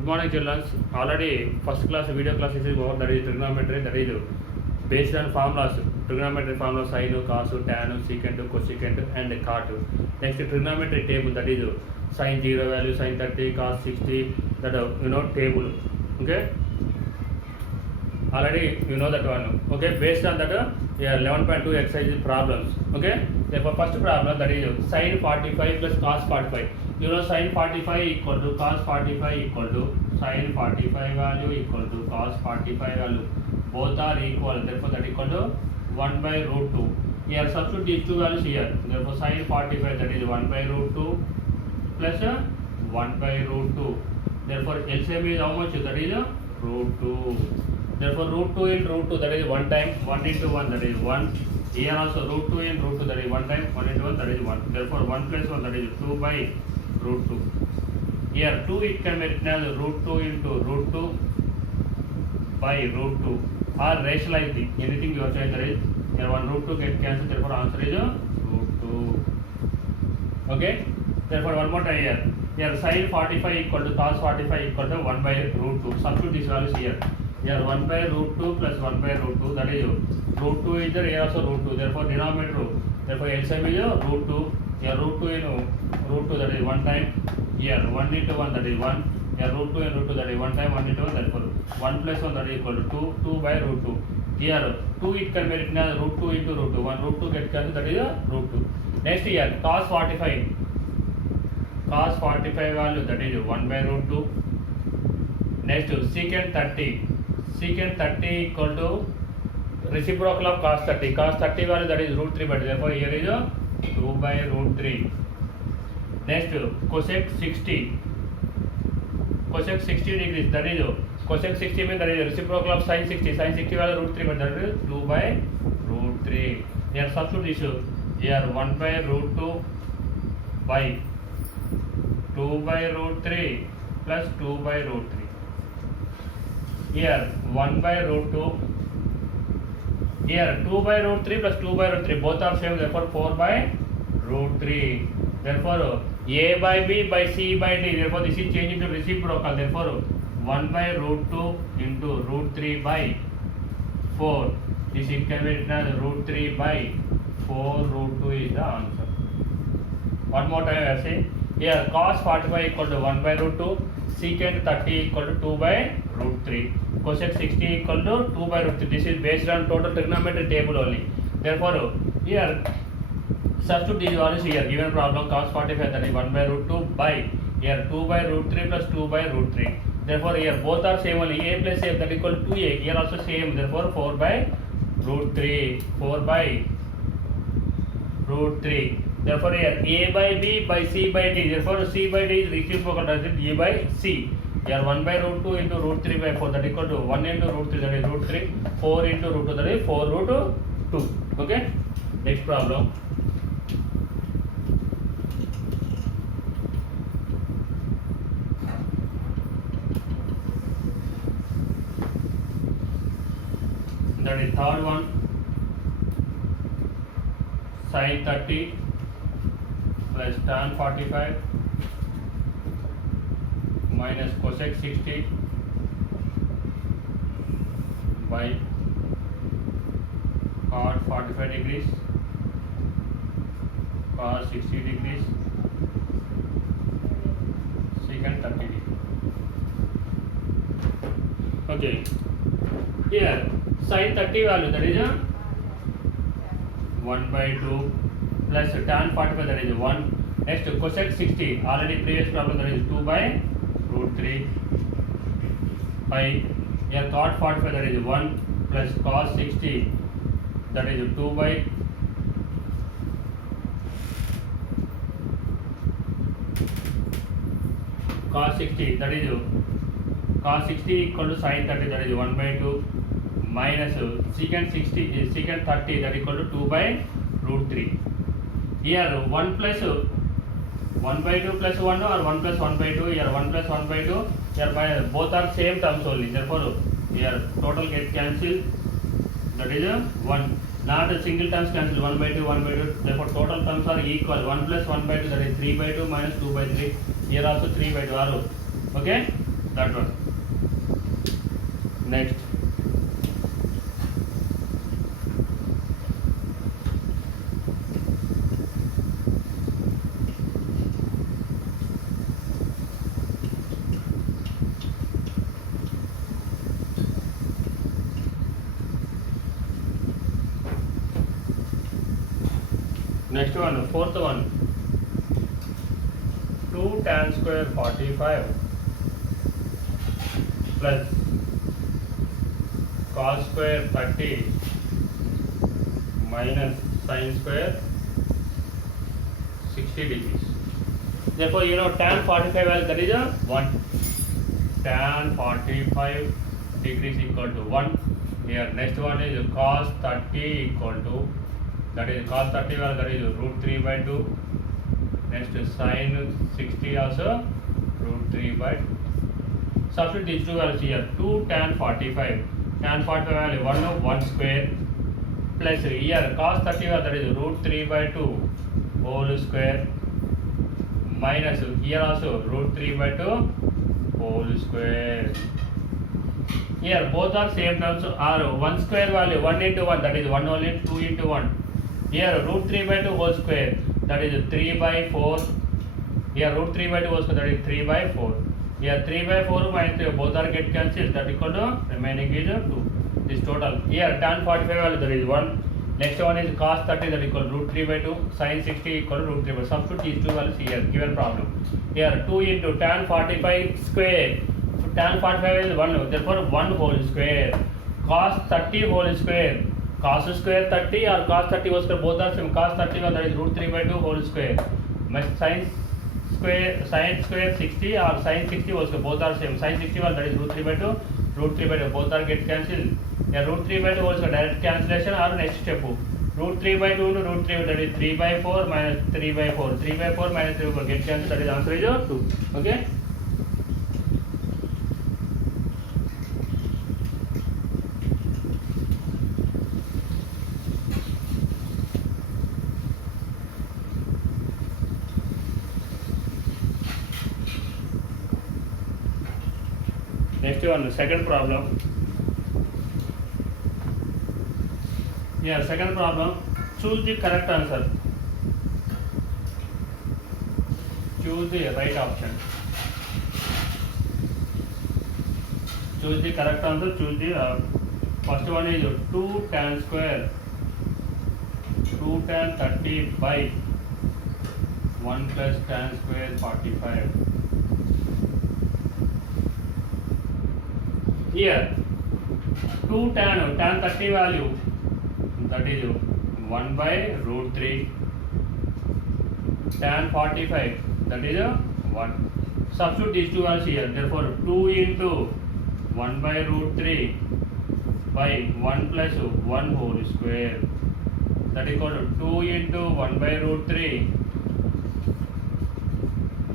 Good morning, children. Already first class video class is over. That is trigonometry. That is based on formulas. Trigonometry formula: sine, cos, tan, secant, cosecant, and cot. Next trigonometry table. That is sine 0 value, sine 30, cos 60. That table. Okay. Already you know that one. Okay. Based on that, 11.2 exercise problems. Okay. Therefore, first problem, that is sine 45 plus cos 45. You know sine 45 equal to cos 45 equal to sine 45 value equal to cos 45 value. Both are equal. Therefore, that equal to 1 by root 2. Here substitute these two values here. Therefore, sine 45, that is 1 by root 2 plus 1 by root 2. Therefore, LCM is how much? That is root 2. Therefore, root 2 in root 2, that is 1 time, 1 into 1, that is 1. Here also root 2 in root 2, that is 1 time, 1 into 1, that is 1. Therefore, 1 plus 1, that is 2 by root 2. Here 2 it can be written as root 2 into root 2 by root 2 or rationalize it. Anything your choice there is. Here 1 root 2 get cancelled, therefore answer is root 2. Okay. Therefore one more time here. Here sin 45 equal to cos 45 equal to 1 by root 2. Substitute these values here. Here 1 by root 2 plus 1 by root 2, that is root 2 is there, here also root 2. Therefore denominator. Therefore LCM is root 2. Here root 2 in root 2, that is 1 time. Here 1 into 1, that is 1. Here root 2 in root 2, that is 1 time, 1 into 1, therefore 1 plus 1, that is equal to 2, 2 by root 2. Here 2 it can be written as root 2 into root 2. 1 root 2 get cancelled, that is root 2. Next here cos 45. Cos 45 value, that is 1 by root 2. Next secant 30. Secant 30 equal to reciprocal of cos 30. Cos 30 value, that is root 3, but therefore here is 2 by root 3. Next cosec 60. Cosec 60 degrees, that is cosec 60 means that is reciprocal of sin 60. Sin 60 value root 3, but that is 2 by root 3. Here substitute issue. Here 1 by root 2 by 2 by root 3 plus 2 by root 3. Here 1 by root 2. Here 2 by root 3 plus 2 by root 3. Both are same. Therefore 4 by root 3. Therefore a by b by c by d. Therefore this is changed into reciprocal. Therefore 1 by root 2 into root 3 by 4. This it can be written as root 3 by 4 root 2 is the answer. One more time I say. Here cos 45 equal to 1 by root 2. Secant 30 equal to 2 by root 3. Cosec 60 equal to 2 by root 3. This is based on total trigonometry table only. Therefore here substitute these values here. Given problem cos 45, that is 1 by root 2 by here 2 by root 3 plus 2 by root 3. Therefore here both are same only. A plus a, that equal to 2a. Here also same. Therefore 4 by root 3. 4 by root 3. Therefore here a by b by c by d. Therefore c by d is reciprocal, that is a by c. Here 1 by root 2 into root 3 by 4, that equal to 1 into root 3, that is root 3. 4 into root 2, that is 4 root 2. Okay. Next problem. That is third one. Sin 30 plus tan 45 minus cosec 60 by cot 45 degrees, cos 60 degrees, secant 30 degrees. Okay. Here sin 30 value, that is 1 by 2 plus tan 45, that is 1. Next cosec 60, already previous problem, that is 2 by root 3 by here cot 45, that is 1 plus cos 60, that is 2 by cos 60, that is cos 60 equal to sin 30, that is 1 by 2 minus secant 60 is secant 30, that equal to 2 by root 3. Here 1 plus 1 by 2 plus 1 or 1 plus 1 by 2. Here 1 plus 1 by 2. Here by both are same terms only. Therefore here total get cancelled. That is 1. Not a single terms cancel 1 by 2, 1 by 2. Therefore total terms are equal. 1 plus 1 by 2, that is 3 by 2 minus 2 by 3. Here also 3 by 2 are. Okay. that one. Next, next one, fourth one, 2 tan square 45 plus cos square 30 minus sin square 60 degrees. Therefore, you know tan 45 value, that is a 1. Tan 45 degrees equal to 1. Here, next one is cos 30 equal to, that is cos 30 value, that is root 3 by 2. Next sin 60 also root 3 by 2. Substitute these two values here. 2 tan 45. Tan 45 value 1 square plus here cos 30 value, that is root 3 by 2 whole square minus here also root 3 by 2 whole square. Here both are same terms are 1 square value 1 into 1, that is 1 only, 2 into 1. Here root 3 by 2 whole square, that is 3 by 4. Here root 3 by 2 whole square, that is 3 by 4. Here 3 by 4 minus 3, both are get cancelled, that equal to remaining is 2. This total. Here tan 45 value, that is 1. Next one is cos 30, that equal root 3 by 2. Sin 60 equal to root 3 by 2. Substitute these two values here, given problem. Here 2 into tan 45 square. So tan 45 is 1, therefore 1 whole square. Cos 30 whole square. Cos square 30 or cos 30 whole square, both are same. Cos 30 that is root 3 by 2 whole square. Sin square 60 or sin 60 whole square, both are same. Sin 60 that is root 3 by 2, root 3 by 2, both are get cancelled. Yeah, root 3 by 2 whole square, direct cancellation or next step. Root 3 by 2 to root 3, that is 3 by 4 minus 3 by 4. 3 by 4 minus 3 by 4, get cancelled, that is answer is 2. Okay. Next one, second problem. Yeah, second problem. Choose the correct answer. Choose the right option. Choose the correct answer. Choose the first one is 2 tan square 2 tan 30 by 1 plus tan square 45. Here 2 tan 30 value, that is 1 by root 3. Tan 45, that is 1. Substitute these two values here. Therefore 2 into 1 by root 3 by 1 plus 1 whole square, that is equal to 2 into 1 by root 3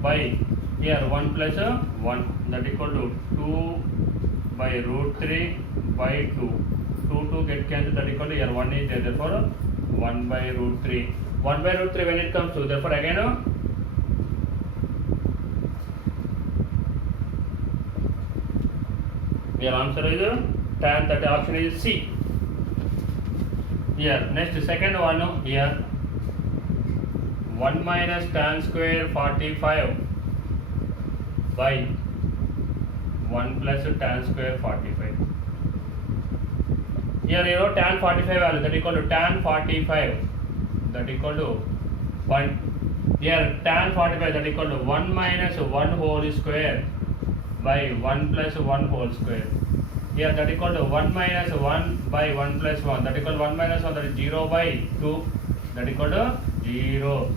by here 1 plus 1, that is equal to 2 by root 3 by 2. 2 get cancelled, that is equal to here 1 is there, therefore 1 by root 3. 1 by root 3 when it comes to, therefore again your answer is tan 30, option is C. Here next second one here 1 minus tan square 45 by 1 plus tan square 45. Here you know tan 45 value, that equal to tan 45, that equal to 1. Here tan 45, that equal to 1 minus 1 whole square by 1 plus 1 whole square. Here that equal to 1 minus 1 by 1 plus 1, that equal to 1 minus 1, that is 0 by 2, that equal to 0.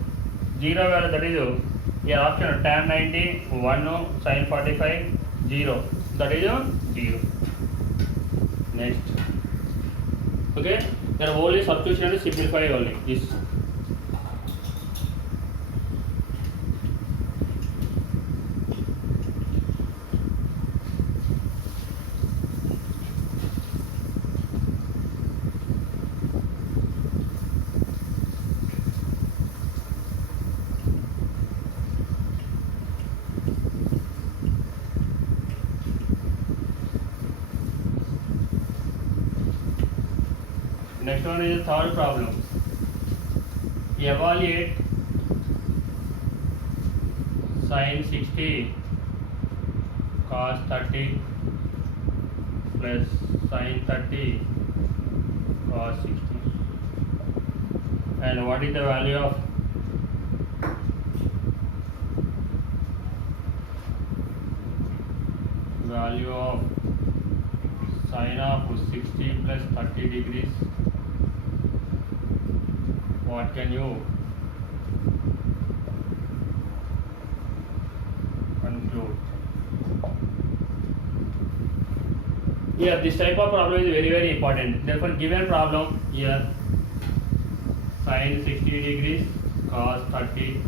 0 value, that is here option tan 90 1 sin 45 0, that is 0. Next. Okay, there are only substitution and simplify only this. Next one is the third problem. Evaluate sin 60 cos 30 plus sin 30 cos 60. And what is the value of sin of 60 plus 30 degrees? What can you conclude? Here, this type of problem is very, very important. Therefore, given problem here, sin 60 degrees cos 30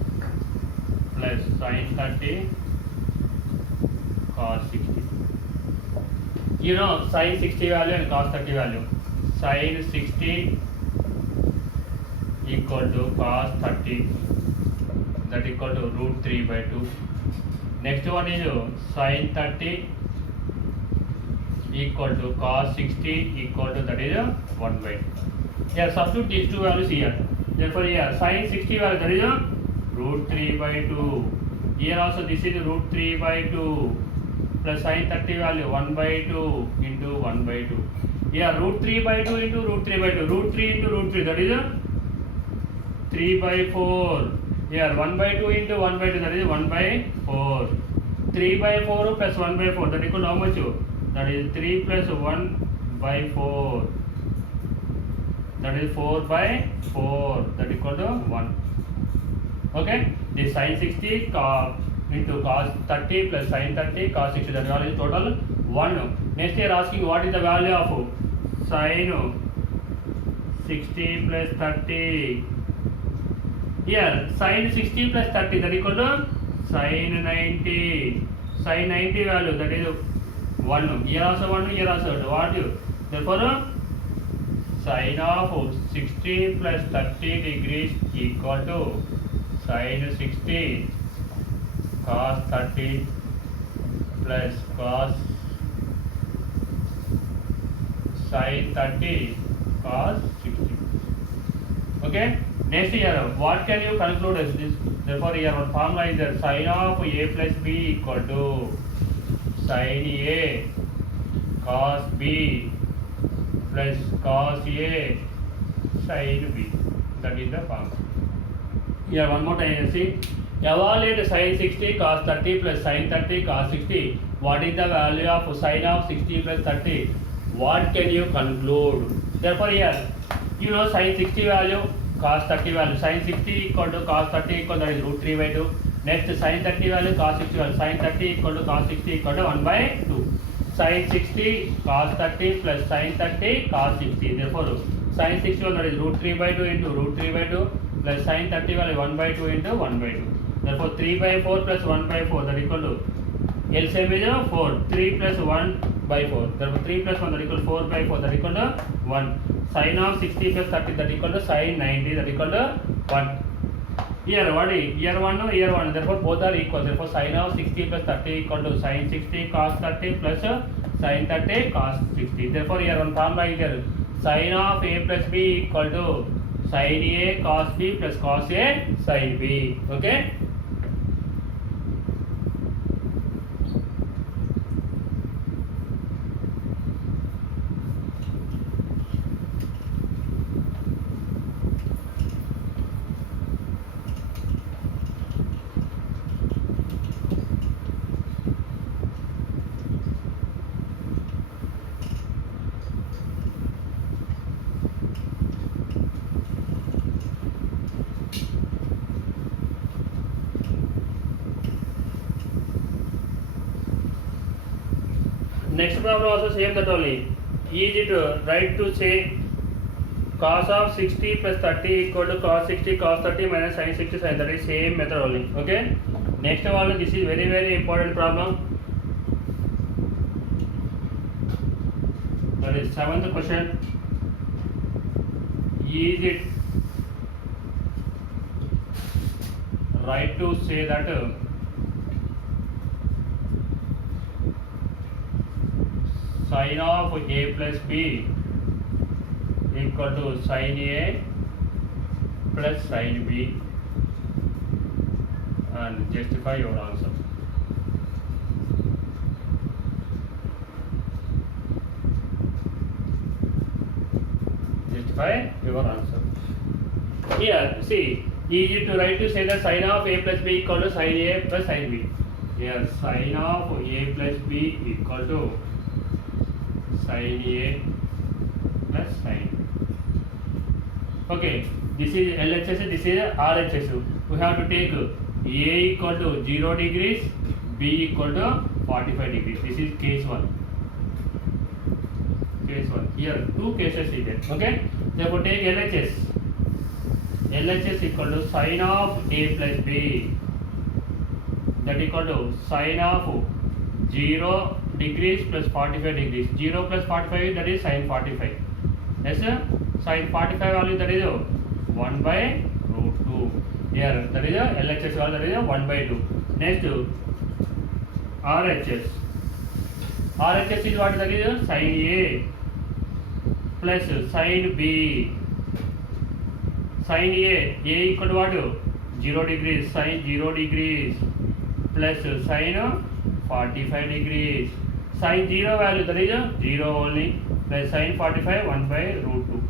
plus sin 30 cos 60. You know sin 60 value and cos 30 value. Sin 60 equal to cos 30, that equal to root 3 by 2. Next one is sin 30 equal to cos 60 equal to, that is 1 by 2. Here substitute these two values here. Therefore here sin 60 value, that is root 3 by 2. Here also this is root 3 by 2 plus sin 30 value 1 by 2 into 1 by 2. Here root 3 by 2 into root 3 by 2. Root 3 into root 3, that is 3 by 4. Here 1 by 2 into 1 by 2, that is 1 by 4. 3 by 4 plus 1 by 4, that equal to how much? That is 3 plus 1 by 4. That is 4 by 4, that equal to 1. Okay, this sin 60 into cos 30 plus sin 30 cos 60, that value is total 1. Next they are asking what is the value of sin 60 plus 30. Here sin 60 plus 30, that equal to sin 90. Sin 90 value, that is 1. Here also 1, here also 2. What you? Therefore sin of 60 plus 30 degrees equal to sin 60 cos 30 plus cos sin 30 cos 60. Okay. Next here, what can you conclude as this? Therefore here one formula is that sin of a plus b equal to sin a cos b plus cos a sin b. That is the formula. Here one more time, see. Evaluate sin 60 cos 30 plus sin 30 cos 60. What is the value of sin of 60 plus 30? What can you conclude? Therefore here, you know sin 60 value, cos 30 value. Sin 60 equal to cos 30 equal, that is root 3 by 2. Next sin 30 value, cos 60 value. Sin 30 equal to cos 60 equal to 1 by 2. Sin 60 cos 30 plus sin 30 cos 60. Therefore sin 60 value, that is root 3 by 2 into root 3 by 2 plus sin 30 value 1 by 2 into 1 by 2. Therefore 3 by 4 plus 1 by 4, that equal to LCM is 4. 3 plus 1 by 4. Therefore 3 plus 1, that equal to 4 by 4, that equal to 1. Sin of 60 plus 30, that equal to sin 90, that equal to 1. Here what is? Here 1, here 1. Therefore both are equal. Therefore sin of 60 plus 30 equal to sin 60 cos 30 plus sin 30 cos 60. Therefore here one formula is there. Sin of a plus b equal to sin a cos b plus cos a sin b. Okay. Next problem also same that only. Is it right to say cos of 60 plus 30 equal to cos 60 cos 30 minus sin 60 sin? That is same method only. Okay. Next one, this is very, very important problem. That is 7th question. Is it right to say that sin of a plus b equal to sin A plus sin B, and justify your answer. Justify your answer. Here, see, easy to write to say that sin of A plus B equal to sin A plus sin B. Here, sin of A plus B equal to sin A plus sin B. Okay, this is LHS, this is RHS. We have to take A equal to 0 degrees, B equal to 45 degrees. This is case 1. Case 1. Here, 2 cases is there. Okay, therefore take LHS. LHS equal to sin of A plus B, that equal to sin of 0 degrees plus 45 degrees. 0 plus 45, that is sin 45. Yes, sir? Sin 45 value, that is 1 by root 2. Here, that is LHS value, that is 1 by 2. Next, RHS. RHS is what? That is sin A plus sin B. Sin A equal to what? 0 degrees, sin 0 degrees plus sin 45 degrees. Sin 0 value, that is 0 only, plus sin 45 1 by root 2.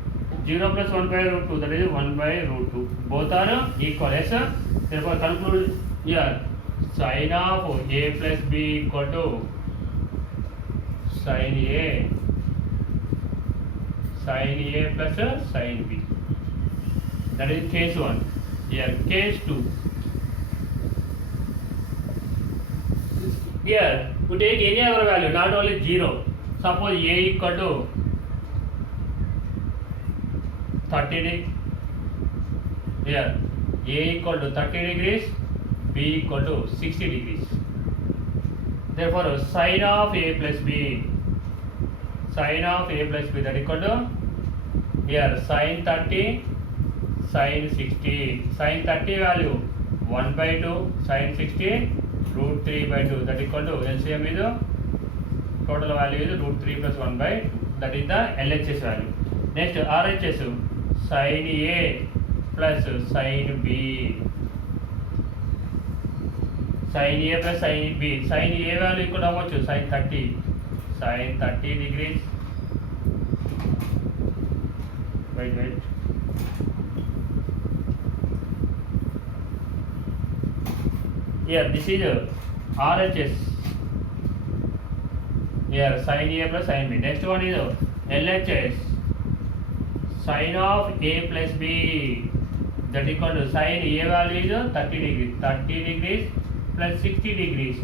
0 plus 1 by root 2, that is 1 by root 2. Both are equal. Yes, sir? Therefore conclude here, sin of A plus B equal to sin A plus sin B. That is case 1. Here, case 2. Here, we take any other value, not only 0. Suppose A equal to 30 degrees. Here, A equal to 30 degrees, B equal to 60 degrees. Therefore, sin of A plus B, that equal to here sin 30, sin 60. Sin 30 value 1 by 2, sin 60 root 3 by 2. That equal to LCM is total value is root 3 plus 1 by 2. That is the LHS value. Next, RHS, sin A plus sin B. Sin A plus sin B. Sin A value equal to how much? Sin 30. Sin 30 degrees. Wait. Here, this is RHS. Here, sin A plus sin B. Next one is LHS. Sin of A plus B, that equal to sin A value is 30 degrees. 30 degrees plus 60 degrees.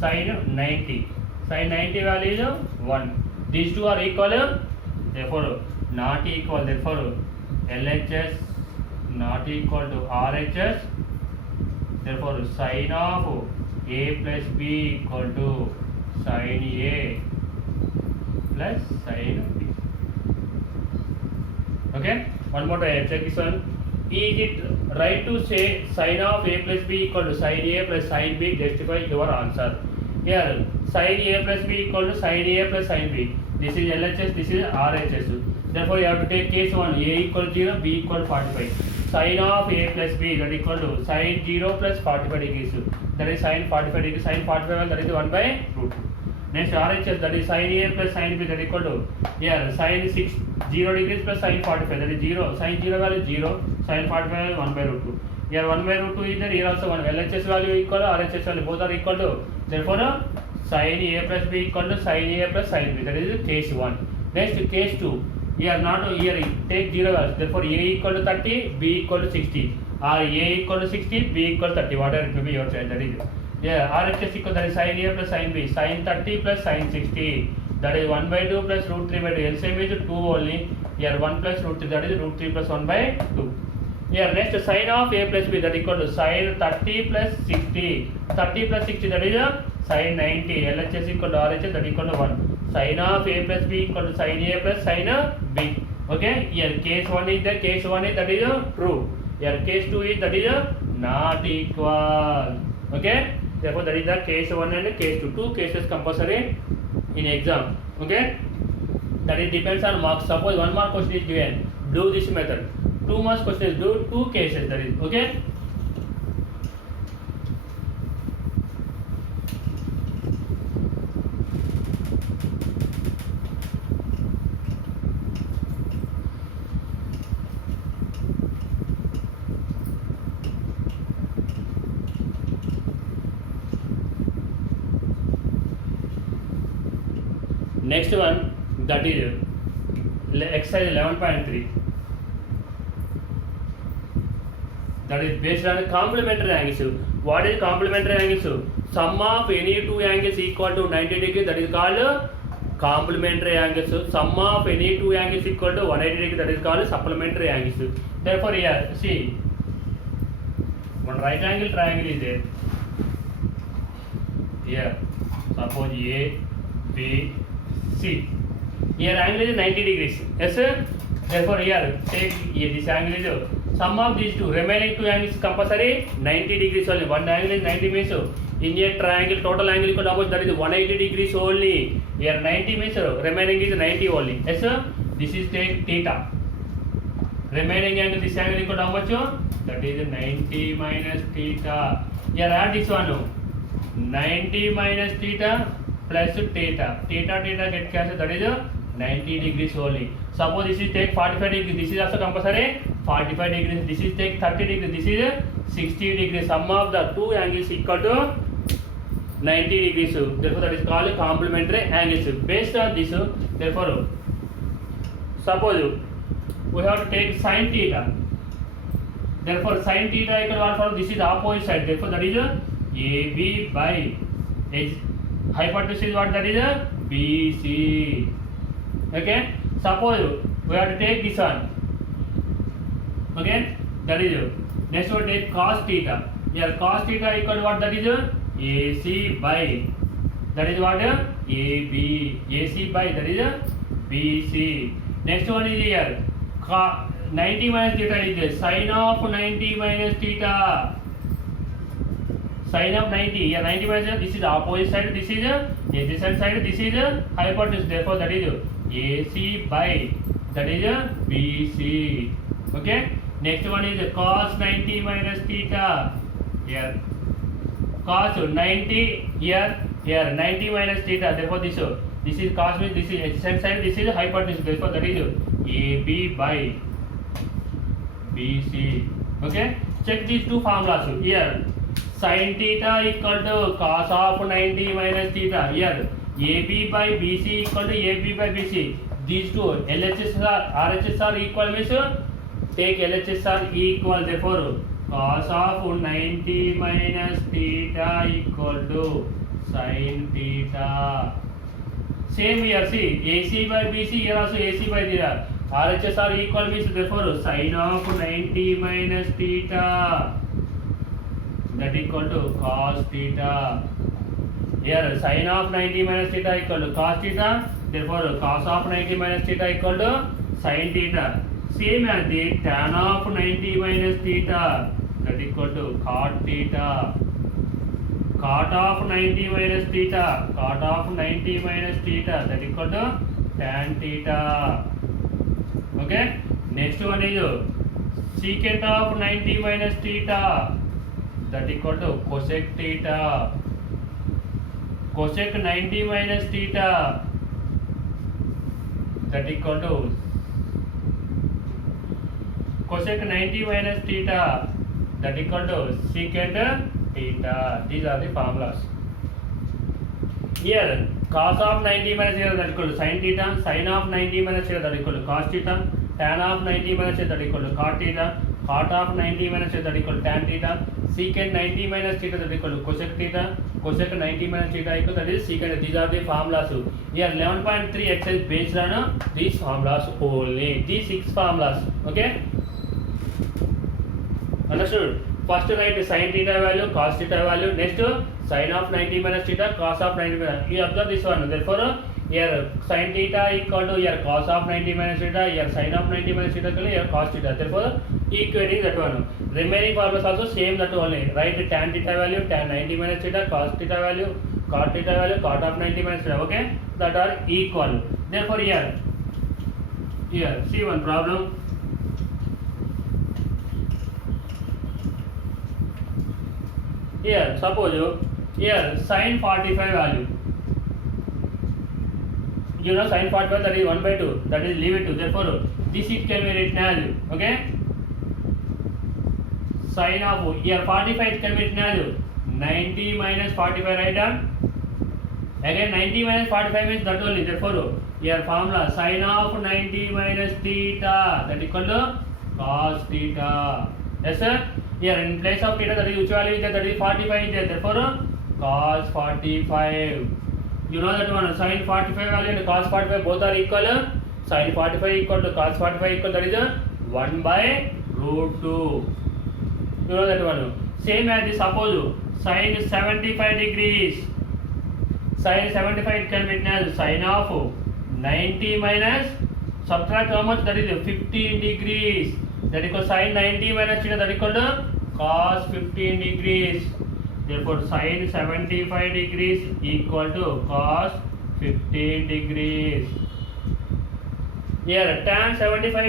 Sin 90. Sin 90 value is 1. These two are equal. Therefore, not equal. Therefore, LHS not equal to RHS. Therefore, sin of A plus B equal to sin A plus sin B. Okay, one more time, check this one. Is it right to say sin of A plus B equal to sin A plus sin B? Justify your answer. Here, sin A plus B equal to sin A plus sin B. This is LHS, this is RHS. Therefore, you have to take case 1, A equal to 0, B equal to 45. Sin of A plus B, that equal to sin 0 plus 45 degrees. That is sin 45 degrees. Sin 45, that is 1 by root 2. Next, RHS, that is sin A plus sin B, that equal to here sin 0 degrees plus sin 45, that is 0. Sin 0 value 0, sin 45 is 1 by root 2. Here 1 by root 2 is there, here also 1. LHS value equal to RHS value, both are equal to. Therefore, sin A plus B equal to sin A plus sin B. That is case 1. Next, case 2. Here not here take 0 values. Therefore, A equal to 30, B equal to 60. Or A equal to 60, B equal to 30. Whatever it may be your choice. That is RHS equal, that is sin A plus sin B. Sin 30 plus sin 60. That is 1 by 2 plus root 3 by 2. LCM is 2 only. Here 1 plus root 3, that is root 3 plus 1 by 2. Here next, sin of A plus B, that equal to sin 30 plus 60. 30 plus 60, that is sin 90. LHS equal to RHS, that equal to 1. Sin of A plus B equal to sin A plus sin B. Okay, here case 1 is there, case 1 is that is true. Here case 2 is that is not equal. Okay, therefore that is the case 1 and case 2. Two cases compulsory in exam. Okay. that it depends on marks. Suppose 1 mark question is given, do this method. 2 marks question is do 2 cases, that is okay. Next one, that is exercise 11.3, that is based on complementary angles. What is complementary angles? Sum of any two angles equal to 90 degrees, that is called complementary angles. Sum of any two angles equal to 180 degrees, that is called supplementary angles. Therefore here see, one right angle triangle is there. Here suppose A, B, C. Here angle is 90 degrees. Yes sir? Therefore here take here this angle is sum of these two, remaining two angles compulsory 90 degrees only. One angle is 90 means in a triangle total angle equal to how much? That is 180 degrees only. Here 90 means remaining is 90 only. Yes sir? This is take theta. Remaining angle, this angle equal to how much? That is 90 minus theta. Here add this one. 90 minus theta plus theta. Theta get cancelled, that is 90 degrees only. Suppose this is take 45 degrees, this is also compulsory 45 degrees. This is take 30 degrees, this is 60 degrees. Sum of the two angles equal to 90 degrees. Therefore that is called complementary angles. Based on this, therefore suppose we have to take sin theta. Therefore sin theta equal to what? For this is opposite side. Therefore that is AB by hypotenuse is what? That is BC. Okay. Suppose we have to take this one. Okay. That is next we take cos theta. Here cos theta equal to what? That is AC by, that is what? AB. AC by, that is BC. Next one is here 90 minus theta is there. Sin of 90 minus theta. Sin of 90. Here 90 minus, this is opposite side. This is adjacent side. This is hypotenuse. Therefore that is AC by, that is BC. Okay. Next one is cos 90 minus theta. Here cos 90. Here 90 minus theta. Therefore this is cos means this is adjacent side. This is hypotenuse. Therefore that is AB by BC. Okay. Check these two formulas. Here sin theta equal to cos of 90 minus theta. Here AB by BC equal to AB by BC. These two LHS are RHS are equal means take LHS are equal. Therefore cos of 90 minus theta equal to sin theta. Same here, see AC by BC, here also AC by theta. RHS are equal means therefore sin of 90 minus theta, that equal to cos theta. Here sin of 90 minus theta equal to cos theta. Therefore cos of 90 minus theta equal to sin theta. Same as the tan of 90 minus theta, that equal to cot theta. Cot of 90 minus theta, cot of 90 minus theta, that equal to tan theta. Okay. Next one is secant of 90 minus theta, that equal to cosec theta. Cosec 90 minus theta, that equal to cosec 90 minus theta, that equal to secant theta. These are the formulas. Here cos of 90 minus theta, that equal to sin theta. Sin of 90 minus theta, that equal to cos theta. Tan of 90 minus theta, that equal to cot theta. Cot of 90 minus theta, that equal to tan theta. Secant 90 minus theta, that equal to cosec theta. Cosec 90 minus theta equal, that is secant. These are the formulas. Here 11.3 exercise based on these formulas only. These 6 formulas. Okay. Understood? First write sin theta value, cos theta value. Next sin of 90 minus theta, cos of 90 minus. You observe this one. Therefore here sin theta equal to here cos of 90 minus theta, here sin of 90 minus theta equal to here cos theta. Therefore equating that one. Remaining formulas also same that only. Write tan theta value, tan 90 minus theta, cos theta value, cot theta value, cot of 90 minus theta. Okay, that are equal. Therefore here Here, see one problem. Here, suppose here sin 45 value. You know sin 45 that is 1 by 2. That is leave it to. Therefore, this it can be written as, okay? Sin of here 45 it can be written as 90 minus 45, right down. Again 90 minus 45 means that only. Therefore, here formula sin of 90 minus theta, that equal to cos theta. Yes sir. Here in place of theta, that is which value is there? That is 45 is there. Therefore, cos 45. You know that one sin 45 value and cos 45 both are equal. Sin 45 equal to cos 45 equal, that is 1 by root 2. You know that one. Same as this, suppose sin 75 degrees. Sin 75 it can be written as sin of 90 minus subtract how much, that is 15 degrees. That equals sin 90 minus theta, that equal to cos 15 degrees. Therefore, sin 75 degrees equal to cos 15 degrees. Here tan 75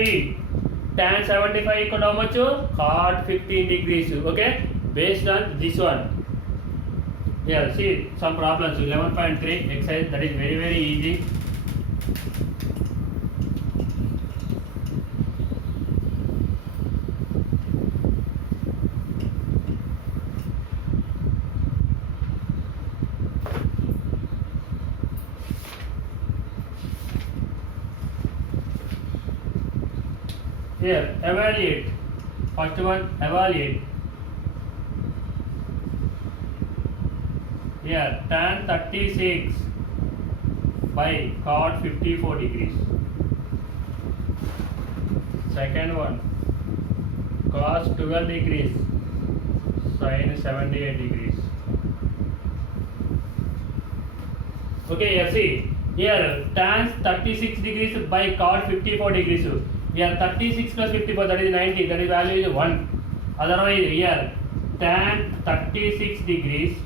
equal to how much? Cot 15 degrees. Okay, based on this one. Here, see some problems. 11.3 exercise, that is very easy. Here, evaluate. First one, evaluate. Here, tan 36 by cot 54 degrees. Second one, cos 12 degrees, sin 78 degrees. Okay, here see. Here, tan 36 degrees by cot 54 degrees. Here 36 plus 54, that is 90, that is value is 1. Otherwise here tan 36 degrees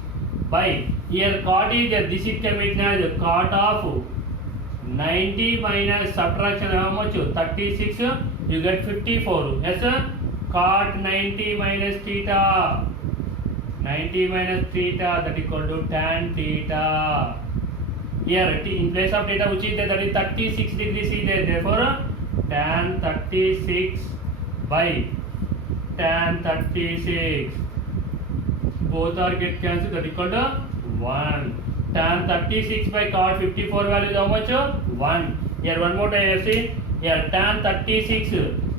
by here cot is there, this it can be written as cot of 90 minus subtraction how much? 36, you get 54. Yes sir? Cot 90 minus theta. 90 minus theta, that equal to tan theta. Here in place of theta which is there, that is 36 degrees is there. Therefore tan 36 by tan 36, both are get cancelled, that equal to 1. Tan 36 by cot 54 value is how much? 1. Here one more time you see. Here tan 36,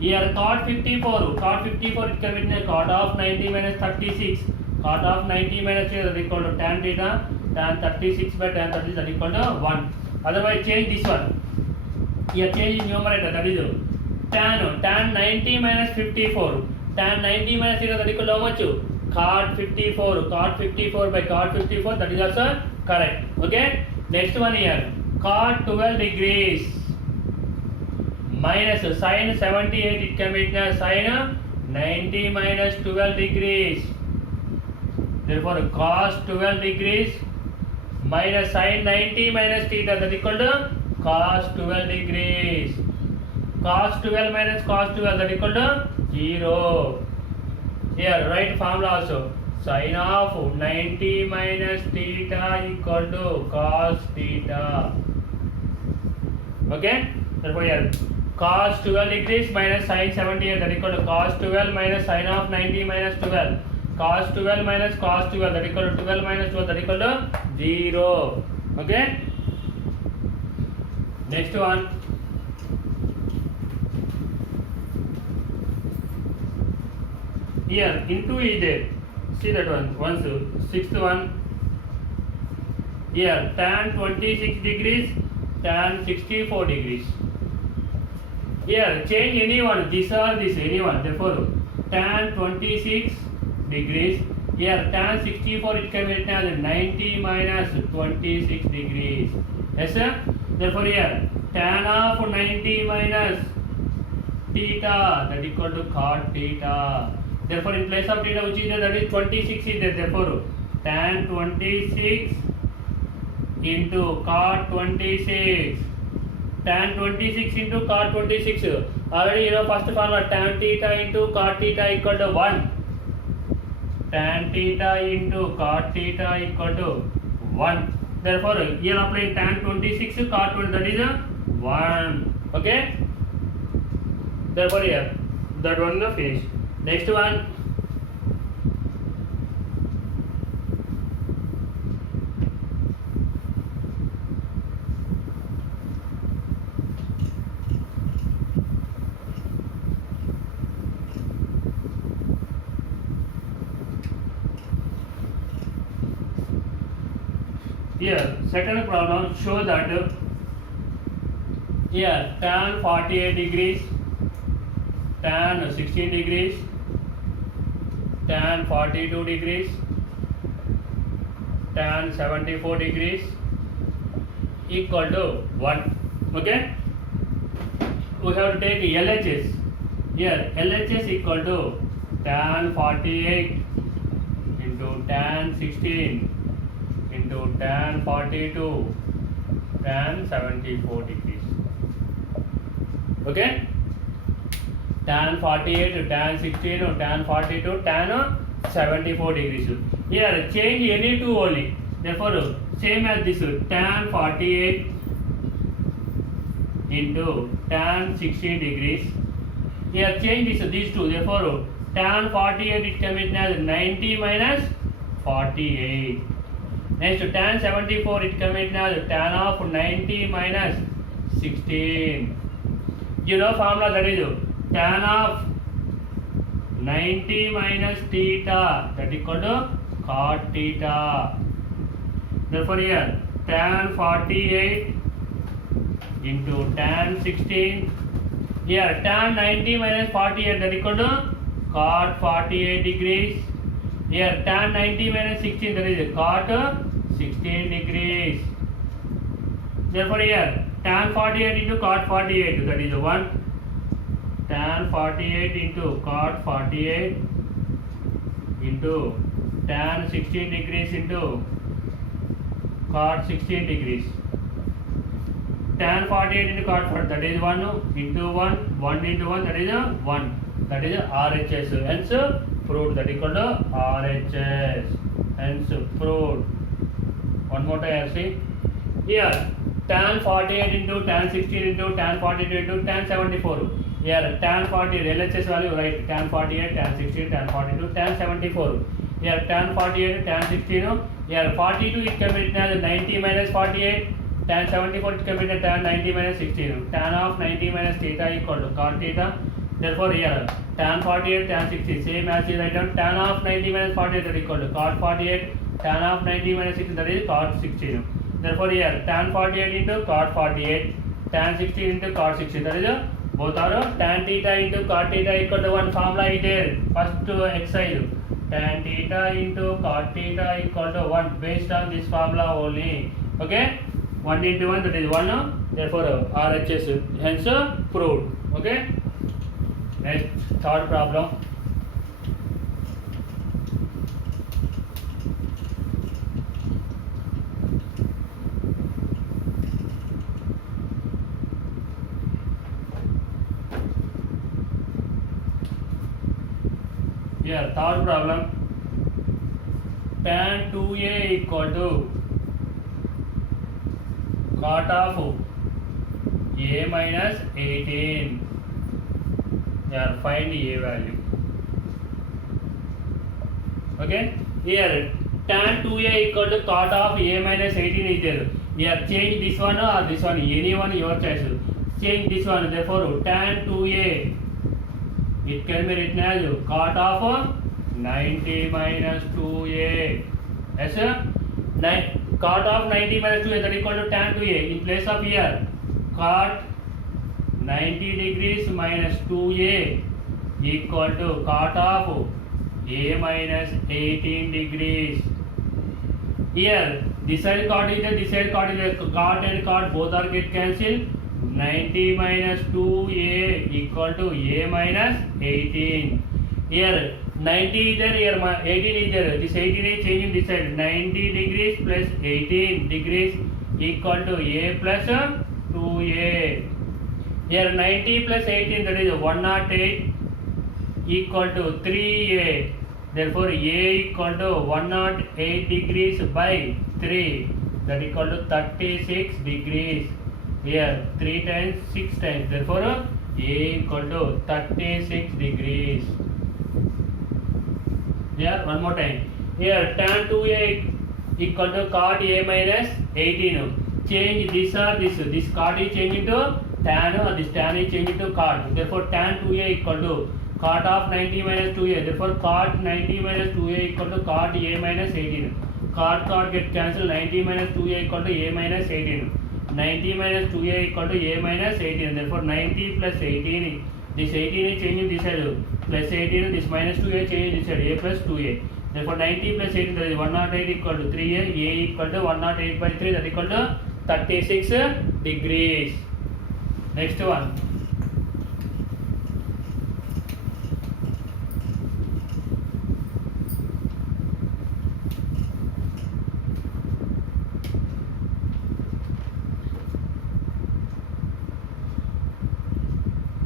here cot 54 it can be written cot of 90 minus 36. Cot of 90 minus 3, that equal to tan theta. Tan 36 by tan 36, that equal to 1. Otherwise change this one. Here change in numerator, that is tan 90 minus 54. Tan 90 minus 0, that equal to how much? Cot 54. Cot 54 by cot 54, that is also correct. Okay. Next one here, cot 12 degrees minus sin 78, it can be written as sin 90 minus 12 degrees. Therefore cos 12 degrees minus sin 90 minus theta, that equal to cos 12 degrees. Cos 12 minus cos 12, that equal to 0. Here write formula also. Sin of 90 minus theta equal to cos theta. Okay. Therefore here cos 12 degrees minus sin 78, that equal to cos 12 minus sin of 90 minus 12. Cos 12 minus cos 12, that equal to 12 minus 12, that equal to 0. Okay. Next one. Here into is there. See that one. Once sixth one. Here tan 26 degrees, tan 64 degrees. Here change any one. This or this, any one. Therefore tan 26 degrees. Here tan 64, it can be written as 90 minus 26 degrees. Yes sir? Therefore here tan of 90 minus theta, that equal to cot theta. Therefore in place of theta which is there, that is 26 is there. Therefore tan 26 into cot 26, tan 26 into cot 26. Already you know first formula tan theta into cot theta equal to 1. Tan theta into cot theta equal to 1. Therefore here apply tan 26 cot 20, that is a 1. Okay. Therefore here that one is finished. Next one. Here second problem show that here tan 48 degrees, tan 16 degrees, tan 42 degrees, tan 74 degrees equal to 1. Okay, we have to take LHS. Here LHS equal to tan 48 into tan 16 into tan 42 tan 74 degrees. Okay, tan 48 to tan 16 to tan 42 tan 74 degrees. Here change any two only. Therefore same as this, tan 48 into tan 16 degrees. Here change these two. Therefore tan 48 it can be written as 90 minus 48. Next tan 74 it can be written as tan of 90 minus 16. You know formula, that is tan of 90 minus theta, that equal to cot theta. Therefore here tan 48 into tan 16. Here tan 90 minus 48, that equal to cot 48 degrees. Here tan 90 minus 16, that is cot 16 degrees. Therefore here tan 48 into cot 48, that is 1. Tan 48 into cot 48 into tan 16 degrees into cot 16 degrees. Tan 48 into cot 48, that is 1 into 1, 1 into 1, that is 1. That is RHS. Hence proved, that equal to RHS. Hence proved. One more time see. Here tan 48 into tan 16 into tan 42 into tan 74. Here tan 48 LHS value right, tan 48, tan 16, tan 42, tan 74. Here tan 48, tan 16. Here 42 it can be written as 90 minus 48. Tan 74 it can be written as tan 90 minus 16. Tan of 90 minus theta equal to cot theta. Therefore here tan 48, tan 60, same as you write down tan of 90 minus 48, that equal to cot 48. Tan of 90 minus 16, that is cot 16. Therefore here tan 48 into cot 48, tan 16 into cot 16, that is both are tan theta into cot theta equal to 1. Formula is there. First exercise, tan theta into cot theta equal to 1, based on this formula only. Okay, 1 into 1, that is 1. Therefore RHS, hence proved. Okay, next third problem. Here third problem, tan 2a equal to cot of a minus 18. Here find a value. Okay, here tan 2a equal to cot of a minus 18 is there. Here change this one or this one, anyone your choice. Change this one. Therefore tan 2a it can be written as cot of 90 minus 2a. Yes, cot of 90 minus 2a, that equal to tan 2a. In place of here cot 90 degrees minus 2a equal to cot of a minus 18 degrees. Here this side cot is there, this side cot is there. Cot and cot both are get cancelled. 90 minus 2a equal to a minus 18. Here 90 is there, here 18 is there. This 18 is changing this side. 90 degrees plus 18 degrees equal to a plus 2a. Here 90 plus 18, that is 108 equal to 3a. Therefore a equal to 108 degrees by 3, that equal to 36 degrees. Here 3 times 6 times, therefore a equal to 36 degrees. Here one more time. Here tan 2a equal to cot a minus 18. Change this or this. This cot is changing to tan, or this tan is changing to cot. Therefore tan 2a equal to cot of 90 minus 2a. Therefore cot 90 minus 2a equal to cot a minus 18. Cot get cancelled. 90 minus 2a equal to a minus 18. 90 minus 2a equal to a minus 18. Therefore 90 plus 18. This 18 is changing this side. Plus 18. This minus 2a changing this side. A plus 2a. Therefore 90 plus 18, that is 108 equal to 3a. A equal to 108 by 3, that equal to 36 degrees. Next one.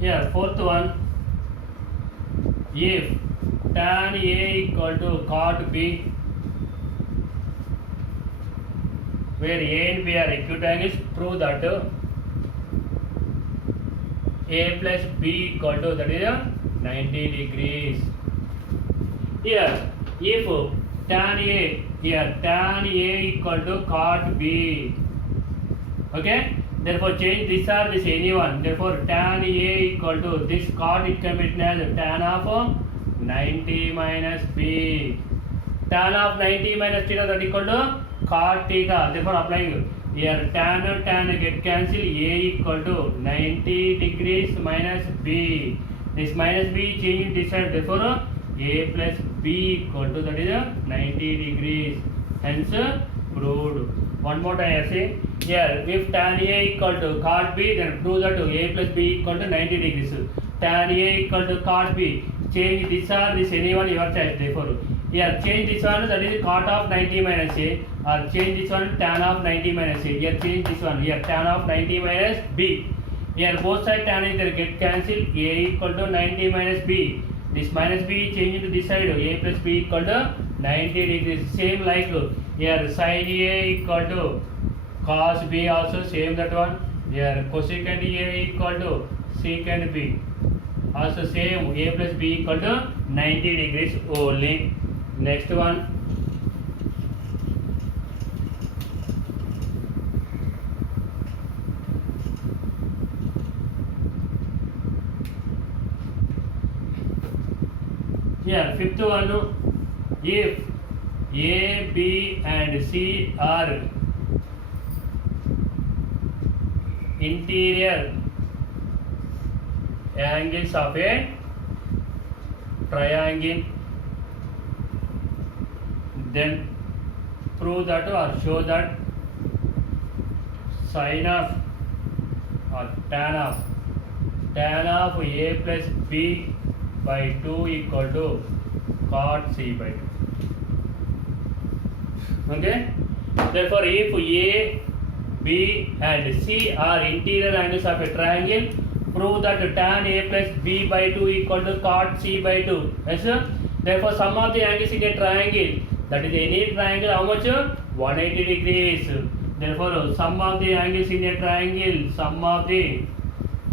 Here fourth one. If tan a equal to cot b, where a and b are acute angles, prove that a plus b equal to, that is 90 degrees. Here if tan a equal to cot b, okay, therefore change this or this anyone. Therefore tan a equal to this cot, it can be written as tan of 90 minus b. Tan of 90 minus theta, that equal to cot theta. Therefore applying here tan get cancel. A equal to 90 degrees minus b. This minus b changing this side. Therefore a plus b equal to, that is 90 degrees. Hence proved. One more time I say. Here if tan a equal to cot b, then prove that a plus b equal to 90 degrees. Tan a equal to cot b. Change this or this anyone, your choice. Therefore here change this one, that is cot of 90 minus a, or change this one tan of 90 minus a. Here change this one, here tan of 90 minus b. Here both side tan is there, get cancelled. A equal to 90 minus b. This minus b change into this side. A plus b equal to 90 degrees. Same like here sin a equal to cos b, also same that one. Here cosecant a equal to secant b, also same. A plus b equal to 90 degrees only. Next one. Here fifth one. If a, b and c are interior angles of a triangle, then prove that or show that sin of or tan of a plus b by 2 equal to cot c by 2. Okay, therefore if a, b and c are interior angles of a triangle, prove that tan a plus b by 2 equal to cot c by 2. Yes, sir? Therefore sum of the angles in a triangle, that is any triangle, how much? 180 degrees. Therefore sum of the angles in a triangle, sum of the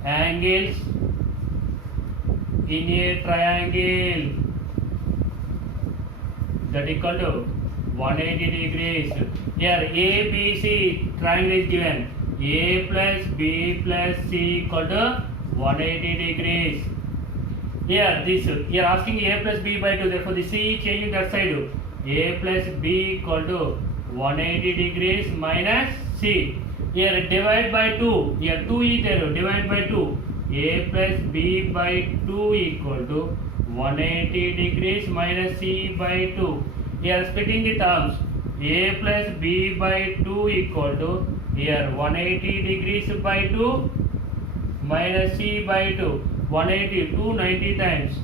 angles in a triangle, that equal to 180 degrees. Here A, B, C triangle is given. A plus B plus C equal to 180 degrees. Here this, here asking A plus B by 2. Therefore the C changing that side. A plus B equal to 180 degrees minus C. Here divide by 2. Here 2 is there. Divide by 2. A plus B by 2 equal to 180 degrees minus C by 2. Here splitting the terms. A plus B by 2 equal to, here 180 degrees by 2 minus C by 2. 180, 290 times.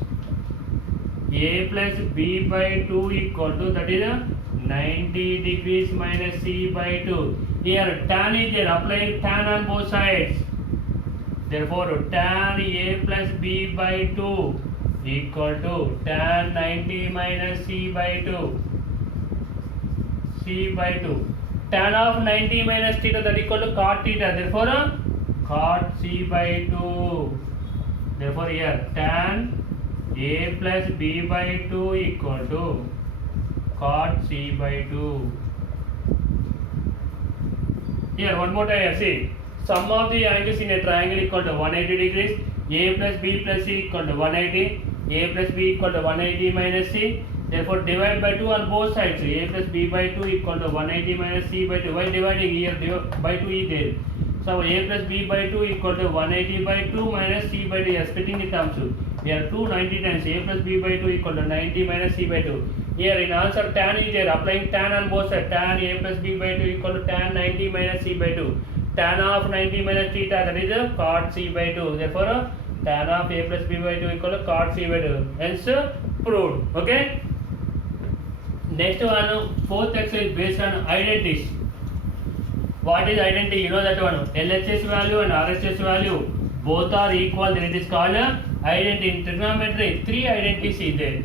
A plus B by 2 equal to, that is 90 degrees minus c by 2. Here tan is there, applying tan on both sides. Therefore tan a plus b by 2 equal to tan 90 minus c by 2. C by 2. Tan of 90 minus theta, that equal to cot theta. Therefore cot c by 2. Therefore here tan a plus b by 2 equal to cot c by 2. Here one more time, see, sum of the angles in a triangle equal to 180 degrees. A plus b plus c equal to 180. A plus b equal to 180 minus c. Therefore divide by 2 on both sides. A plus b by 2 equal to 180 minus c by 2. Why dividing here? By 2 is there. So a plus b by 2 equal to 180 by 2 minus c by 2. We are splitting the terms. We are 290 times a plus b by 2 equal to 90 minus c by 2. Here in answer tan is there. Applying tan on both sides. Tan a plus b by 2 equal to tan 90 minus c by 2. Tan of 90 minus theta, that is cot c by 2. Therefore tan of a plus b by 2 equal to cot c by 2. Hence proved. Okay. Next one, fourth exercise based on identities. What is identity? You know that one. LHS value and RHS value both are equal. Then it is called identity. In trigonometry, 3 identities is there.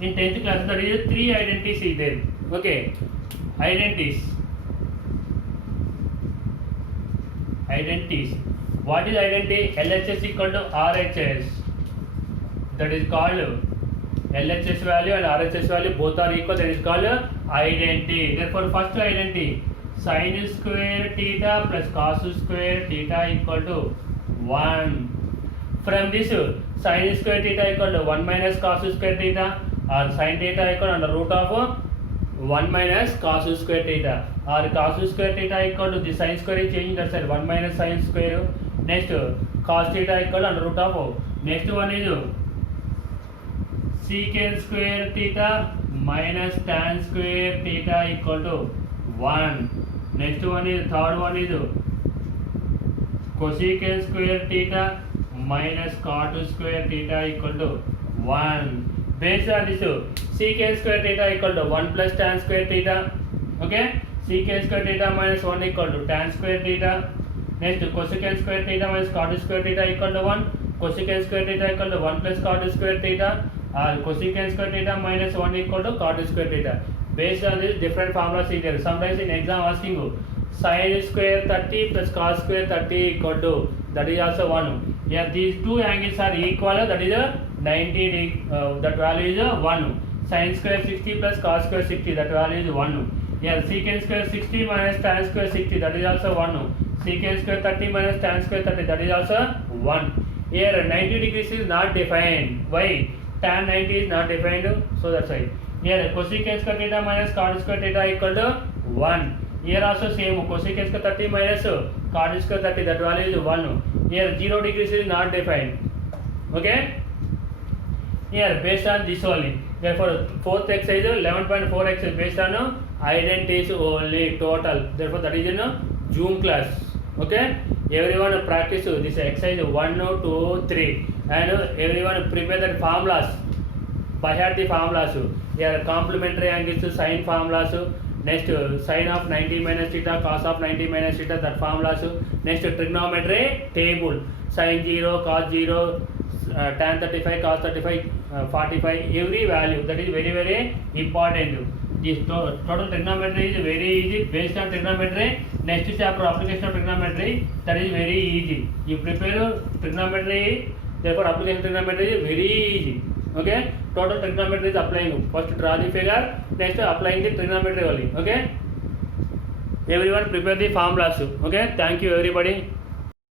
In 10th class, that is 3 identities is there. Okay. Identities. Identities. What is identity? LHS equal to RHS. That is called LHS value and RHS value both are equal. That is called identity. Therefore, first identity, sin square theta plus cos square theta equal to 1. From this, sin square theta equal to 1 minus cos square theta, or sin theta equal to under root of 1 minus cos square theta, or cos square theta equal to the sin square is changing that side, 1 minus sin square. Next, cos theta equal to under root of. Next one is secant square theta minus tan square theta equal to 1. Next one is, third one is cosecant square theta minus cot square theta equal to 1. Based on this, secant square theta equal to 1 plus tan square theta. Okay, secant square theta minus 1 equal to tan square theta. Next, cosecant square theta minus cot square theta equal to 1. Cosecant square theta equal to 1 plus cot square theta. Cosecant square theta minus 1 equal to cot square theta. Based on this, different formulas is there. Sometimes in exam asking you sin square 30 plus cos square 30 equal to, that is also 1. Yeah, these two angles are equal, that is a 90, that value is 1. Sin square 60 plus cos square 60, that value is 1. Yeah, secant square 60 minus tan square 60, that is also 1. Secant square 30 minus tan square 30, that is also 1. Here 90 degrees is not defined. Why? Tan 90 is not defined, so that's why. Here cosecant square theta minus cot square theta equal to 1. Here also same, cosecant square 30 minus cot square 30, that value is 1. Here 0 degrees is not defined. Okay. Here based on this only. Therefore fourth exercise 11.4 exercise based on identities only total. Therefore that is in June class. Okay. Everyone practice this exercise 1, 2, 3, and everyone prepare the formulas. By heart the formulas. Here complementary angles, sine formulas. Next sine of 90 minus theta, cos of 90 minus theta, that formulas. Next trigonometry table, sine 0, cos 0, tan 35, cos 35, 45, every value. That is very very important. This total trigonometry is very easy based on trigonometry. Next chapter application of trigonometry, that is very easy. You prepare trigonometry, therefore application trigonometry is very easy. Okay, total trigonometry is applying. First draw the figure, next applying the trigonometry only. Okay, everyone prepare the formulas. Okay, thank you everybody.